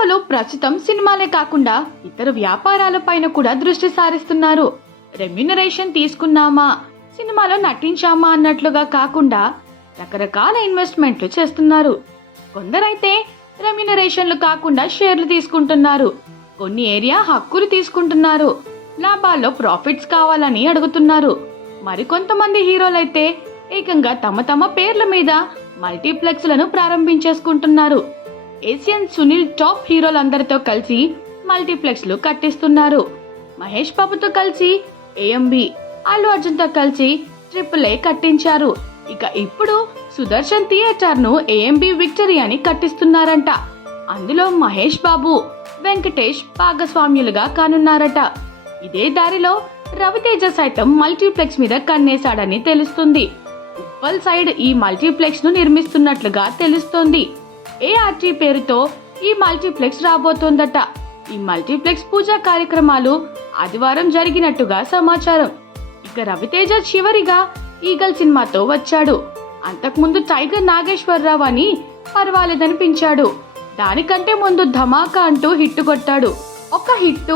హీరోలు ప్రస్తుతం సినిమాలే కాకుండా ఇతర వ్యాపారాలపైన కూడా దృష్టి సారిస్తున్నారు. రెమ్యునరేషన్ తీసుకున్నామా, సినిమాలో నటించామా అన్నట్లుగా కాకుండా రకరకాల ఇన్వెస్ట్మెంట్లు చేస్తున్నారు. కొందరైతే రెమ్యునరేషన్లు కాకుండా షేర్లు తీసుకుంటున్నారు. కొన్ని ఏరియా హక్కులు తీసుకుంటున్నారు. లాభాల్లో ప్రాఫిట్స్ కావాలని అడుగుతున్నారు. మరికొంతమంది హీరోలైతే ఏకంగా తమ తమ పేర్ల మీద మల్టీప్లెక్స్లను ప్రారంభించేసుకుంటున్నారు. ఏషియన్ సునీల్ టాప్ హీరోలందరితో కలిసి మల్టీప్లెక్స్లు కట్టిస్తున్నారు. మహేష్ బాబుతో కలిసి ఏఎంబి, అల్లు అర్జున్తో కలిసి AAA కట్టించారు. ఇక ఇప్పుడు సుదర్శన్ థియేటర్ ను ఏఎంబి విక్టరీ అని కట్టిస్తున్నారంట. అందులో మహేష్ బాబు, వెంకటేష్ భాగస్వామ్యులుగా కానున్నారట. ఇదే దారిలో రవితేజ సైతం మల్టీప్లెక్స్ మీద కన్నేశాడని తెలుస్తుంది. ఉప్పల్ సైడ్ ఈ మల్టీప్లెక్స్ ను నిర్మిస్తున్నట్లుగా తెలుస్తోంది. ఏఆర్టీ పేరుతో ఈ మల్టీప్లెక్స్ రాబోతోందట. ఈ మల్టీప్లెక్స్ పూజా కార్యక్రమాలు ఆదివారం జరిగినట్టుగా సమాచారం. ఇక రవితేజ చివరిగా ఈగల్ సినిమాతో వచ్చాడు. అంతకుముందు టైగర్ నాగేశ్వరరావు అని పర్వాలేదనిపించాడు. దానికంటే ముందు ధమాకా అంటూ హిట్ కొట్టాడు. ఒక హిట్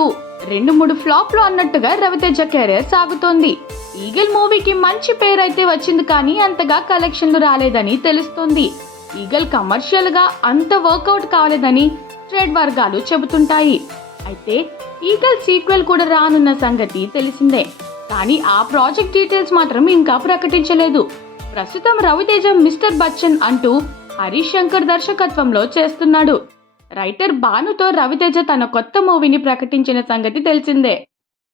2-3 ఫ్లాప్లు అన్నట్టుగా రవితేజ కెరీర్ సాగుతోంది. ఈగల్ మూవీకి మంచి పేరైతే వచ్చింది, కానీ అంతగా కలెక్షన్లు రాలేదని తెలుస్తోంది. ఈగల్ కమర్షియల్ గా అంత వర్కౌట్ కాలేదని ట్రేడ్ వర్గాలు చెబుతుంటాయి. అయితే ఈగల్ సీక్వెల్ కూడా రానున్న సంగతి తెలిసిందే. కానీ ఆ ప్రాజెక్ట్ డీటెయిల్స్ మాత్రం ఇంకా ప్రకటించలేదు. ప్రస్తుతం రవితేజ మిస్టర్ బచ్చన్ అంటూ హరీష్ శంకర్ దర్శకత్వంలో చేస్తున్నాడు. రైటర్ భానుతో రవితేజ తన కొత్త మూవీని ప్రకటించిన సంగతి తెలిసిందే.